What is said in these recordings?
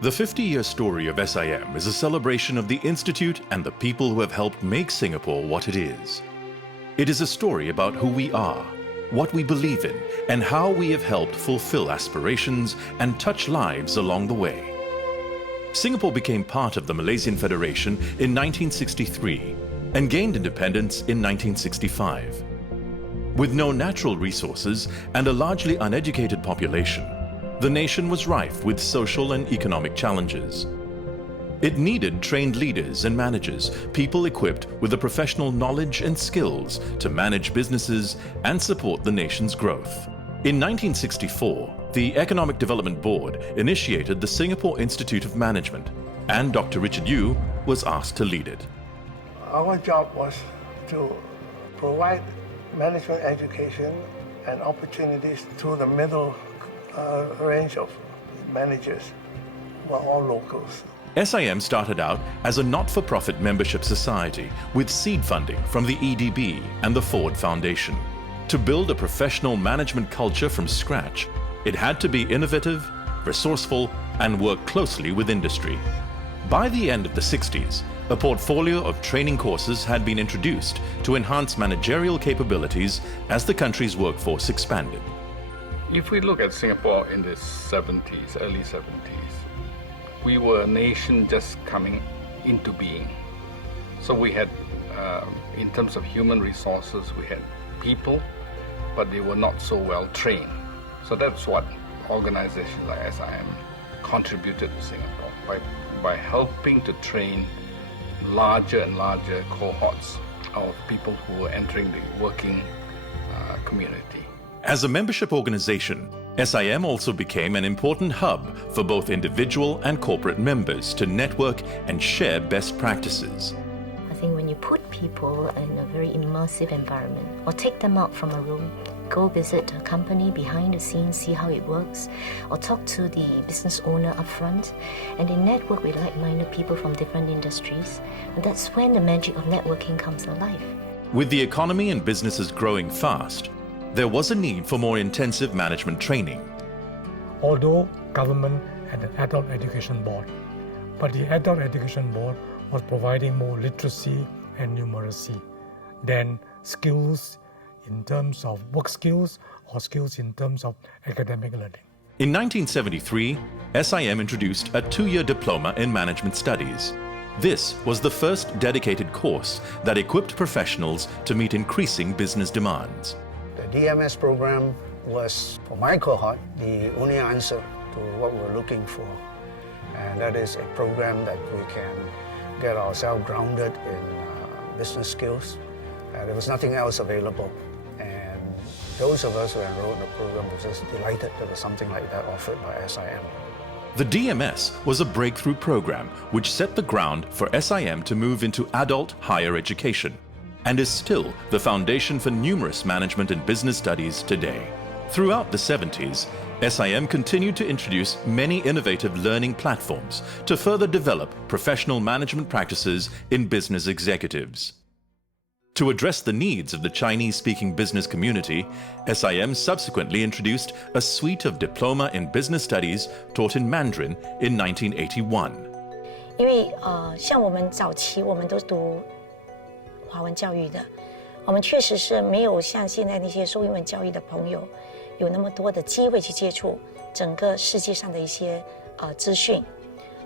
The 50-year story of SIM is a celebration of the Institute and the people who have helped make Singapore what it is. It is a story about who we are, what we believe in, and how we have helped fulfill aspirations and touch lives along the way. Singapore became part of the Malaysian Federation in 1963 and gained independence in 1965. With no natural resources and a largely uneducated population, the nation was rife with social and economic challenges. It needed trained leaders and managers, people equipped with the professional knowledge and skills to manage businesses and support the nation's growth. In 1964, the Economic Development Board initiated the Singapore Institute of Management, and Dr. Richard Yu was asked to lead it. Our job was to provide management education and opportunities to the middle range of managers who are all locals. SIM started out as a not-for-profit membership society with seed funding from the EDB and the Ford Foundation. To build a professional management culture from scratch, it had to be innovative, resourceful, and work closely with industry. By the end of the 60s, a portfolio of training courses had been introduced to enhance managerial capabilities as the country's workforce expanded. If we look at Singapore in the 70s, early 70s, we were a nation just coming into being. So we had, in terms of human resources, we had people, but they were not so well trained. So that's what organizations like SIM contributed to Singapore by helping to train larger and larger cohorts of people who were entering the working community. As a membership organization, SIM also became an important hub for both individual and corporate members to network and share best practices. I think when you put people in a very immersive environment, or take them out from a room, go visit a company behind the scenes, see how it works, or talk to the business owner up front, and they network with like-minded people from different industries, and that's when the magic of networking comes alive. With the economy and businesses growing fast, there was a need for more intensive management training. Although government had an adult education board, but the adult education board was providing more literacy and numeracy than skills in terms of work skills or skills in terms of academic learning. In 1973, SIM introduced a 2-year diploma in management studies. This was the first dedicated course that equipped professionals to meet increasing business demands. The DMS program was, for my cohort, the only answer to what we're looking for. And that is a program that we can get ourselves grounded in business skills. There was nothing else available. And those of us who enrolled in the program were just delighted there was something like that offered by SIM. The DMS was a breakthrough program which set the ground for SIM to move into adult higher education, and is still the foundation for numerous management and business studies today. Throughout the 70s, SIM continued to introduce many innovative learning platforms to further develop professional management practices in business executives. To address the needs of the Chinese-speaking business community, SIM subsequently introduced a suite of diploma in business studies taught in Mandarin in 1981. 因为像我们早期我们都读华文教育的，我们确实是没有像现在那些受英文教育的朋友有那么多的机会去接触整个世界上的一些资讯。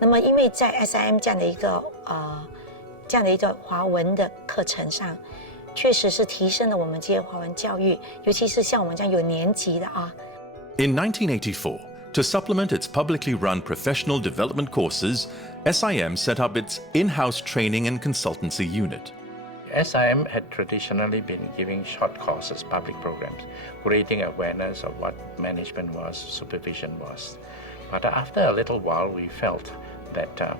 那么因为在 SIM 这样的一个华文的课程上，确实是提升了我们这些华文教育，尤其是像我们这样有年级的啊。In 1984, to supplement its publicly run professional development courses, SIM set up its in-house training and consultancy unit. SIM had traditionally been giving short courses, public programs, creating awareness of what management was, supervision was. But after a little while, we felt that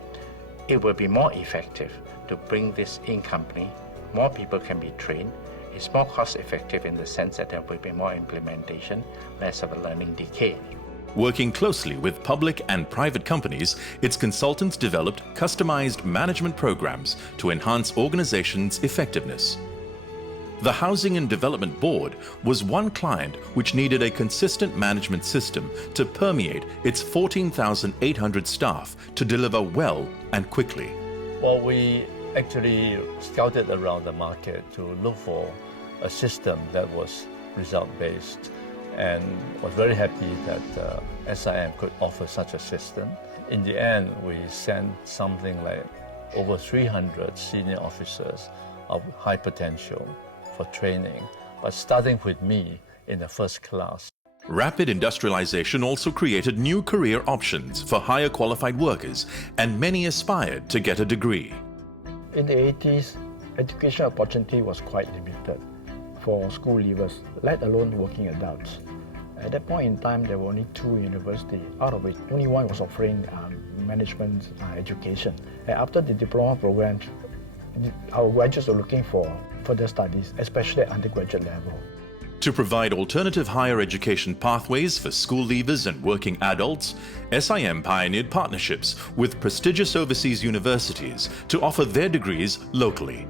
it would be more effective to bring this in-company. More people can be trained. It's more cost-effective in the sense that there will be more implementation, less of a learning decay. Working closely with public and private companies, its consultants developed customized management programs to enhance organizations' effectiveness. The Housing and Development Board was one client which needed a consistent management system to permeate its 14,800 staff to deliver well and quickly. Well, we actually scouted around the market to look for a system that was result-based, and was very happy that SIM could offer such a system. In the end, we sent something like over 300 senior officers of high potential for training, but starting with me in the first class. Rapid industrialization also created new career options for higher qualified workers, and many aspired to get a degree. In the 80s, education opportunity was quite limited for school leavers, let alone working adults. At that point in time, there were only 2 universities, out of which only one was offering management education. And after the diploma programs, our graduates were looking for further studies, especially at undergraduate level. To provide alternative higher education pathways for school leavers and working adults, SIM pioneered partnerships with prestigious overseas universities to offer their degrees locally.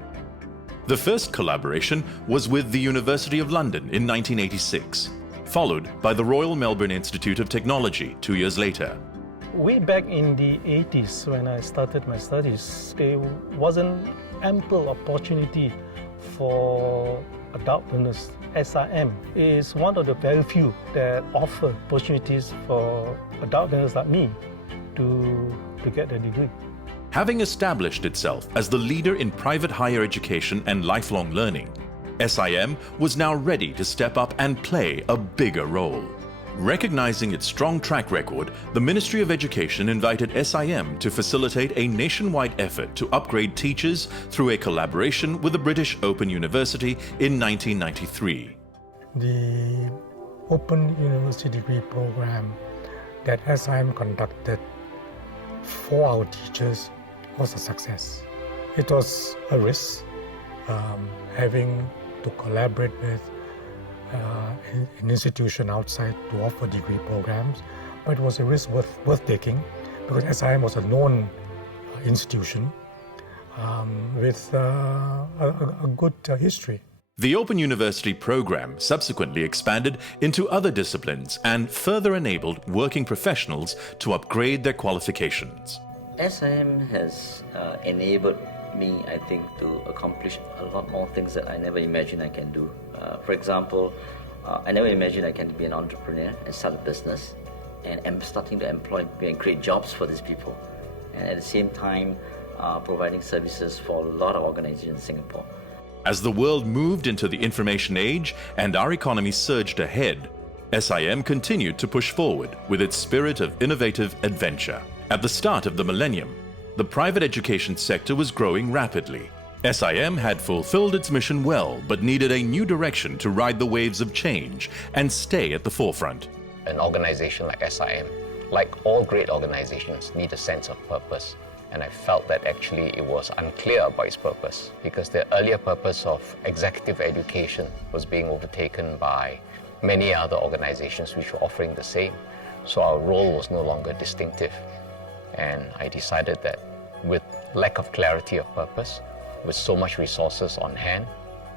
The first collaboration was with the University of London in 1986, followed by the Royal Melbourne Institute of Technology 2 years later. Way back in the 80s, when I started my studies, there wasn't ample opportunity for adult learners. SIM is one of the very few that offer opportunities for adult learners like me to get a degree. Having established itself as the leader in private higher education and lifelong learning, SIM was now ready to step up and play a bigger role. Recognizing its strong track record, the Ministry of Education invited SIM to facilitate a nationwide effort to upgrade teachers through a collaboration with the British Open University in 1993. The Open University degree program that SIM conducted for our teachers was a success. It was a risk, having to collaborate with an institution outside to offer degree programs, but it was a risk worth taking because SIM was a known institution with a good history. The Open University program subsequently expanded into other disciplines and further enabled working professionals to upgrade their qualifications. SIM has enabled me, I think, to accomplish a lot more things that I never imagined I can do. For example, I never imagined I can be an entrepreneur and start a business, and I'm starting to employ and create jobs for these people, and at the same time providing services for a lot of organizations in Singapore. As the world moved into the information age and our economy surged ahead, SIM continued to push forward with its spirit of innovative adventure. At the start of the millennium, the private education sector was growing rapidly. SIM had fulfilled its mission well, but needed a new direction to ride the waves of change and stay at the forefront. An organization like SIM, like all great organizations, need a sense of purpose. And I felt that actually it was unclear about its purpose because the earlier purpose of executive education was being overtaken by many other organizations which were offering the same. So our role was no longer distinctive. And I decided that with lack of clarity of purpose, with so much resources on hand,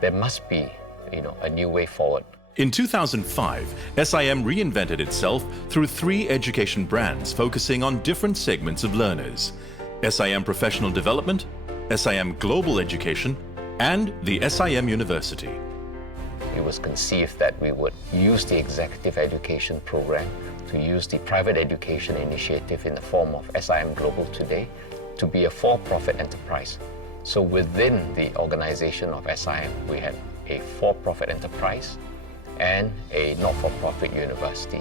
there must be, a new way forward. In 2005, SIM reinvented itself through 3 education brands focusing on different segments of learners: SIM Professional Development, SIM Global Education, and the SIM University. It was conceived that we would use the executive education program to use the private education initiative in the form of SIM Global today to be a for-profit enterprise. So within the organization of SIM, we had a for-profit enterprise and a not-for-profit university.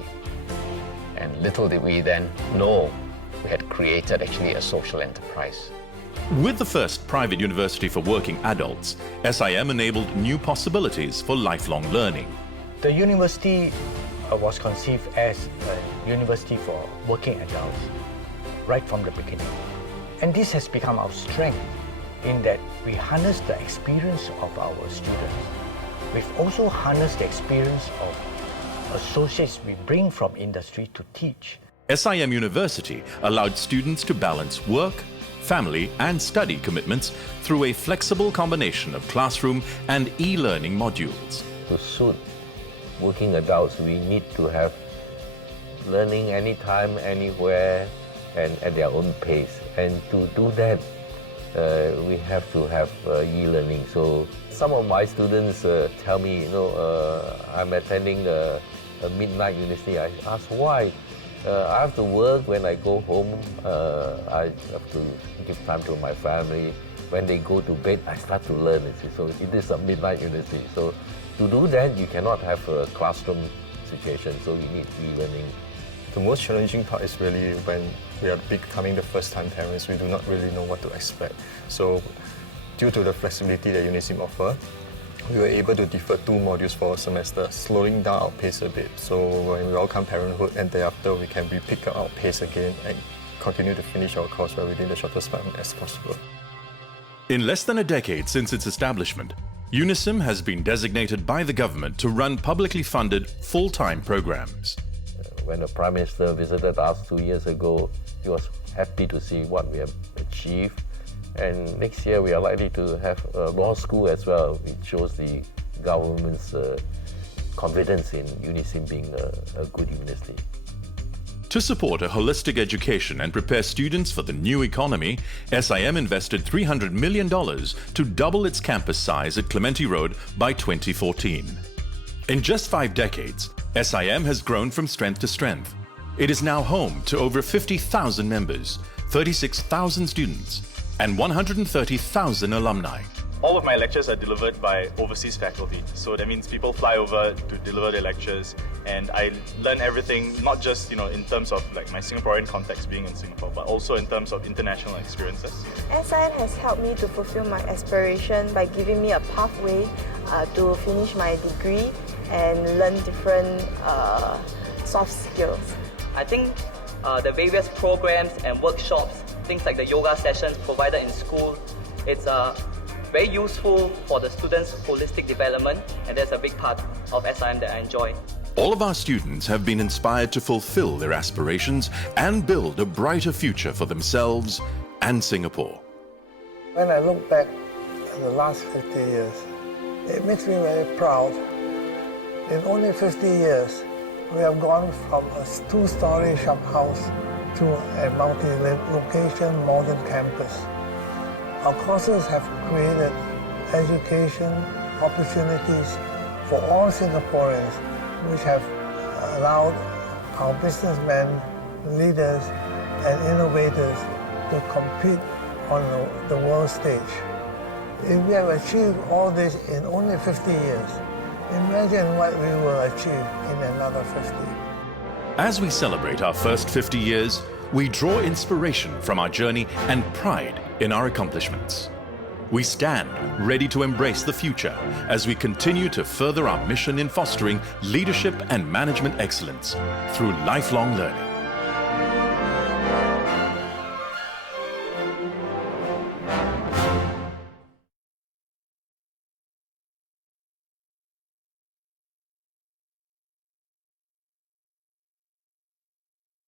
And little did we then know we had created actually a social enterprise. With the first private university for working adults, SIM enabled new possibilities for lifelong learning. The university was conceived as a university for working adults right from the beginning. And this has become our strength in that we harness the experience of our students. We've also harnessed the experience of associates we bring from industry to teach. SIM University allowed students to balance work, family and study commitments through a flexible combination of classroom and e-learning modules. To suit working adults, we need to have learning anytime, anywhere, and at their own pace. And to do that, we have to have e-learning. So some of my students tell me, I'm attending a midnight university. I ask why. I have to work when I go home. I have to give time to my family. When they go to bed, I start to learn. So it is a midnight university. So to do that, you cannot have a classroom situation. So you need e-learning. The most challenging part is really when we are becoming the first-time parents, we do not really know what to expect. So due to the flexibility that UNISIM offer, we were able to defer 2 modules for a semester, slowing down our pace a bit. So when we welcome parenthood and thereafter we can pick up our pace again and continue to finish our course within the shortest time as possible. In less than a decade since its establishment, UNISIM has been designated by the government to run publicly funded full-time programs. When the Prime Minister visited us 2 years ago, he was happy to see what we have achieved. And next year we are likely to have a law school as well, which shows the government's confidence in UNISIM being a good university. To support a holistic education and prepare students for the new economy, SIM invested $300 million to double its campus size at Clementi Road by 2014. In just 5 decades, SIM has grown from strength to strength. It is now home to over 50,000 members, 36,000 students, and 130,000 alumni. All of my lectures are delivered by overseas faculty. So that means people fly over to deliver their lectures, and I learn everything, not just in terms of like my Singaporean context being in Singapore, but also in terms of international experiences. SIM has helped me to fulfill my aspiration by giving me a pathway to finish my degree and learn different soft skills. I think the various programs and workshops, things like the yoga sessions provided in school, it's very useful for the students' holistic development, and that's a big part of SIM that I enjoy. All of our students have been inspired to fulfill their aspirations and build a brighter future for themselves and Singapore. When I look back at the last 50 years, it makes me very proud. In only 50 years, we have gone from a 2-story shop house to a multi-location modern campus. Our courses have created education opportunities for all Singaporeans, which have allowed our businessmen, leaders, and innovators to compete on the world stage. If we have achieved all this in only 50 years, imagine what we will achieve in another 50. As we celebrate our first 50 years, we draw inspiration from our journey and pride in our accomplishments. We stand ready to embrace the future as we continue to further our mission in fostering leadership and management excellence through lifelong learning.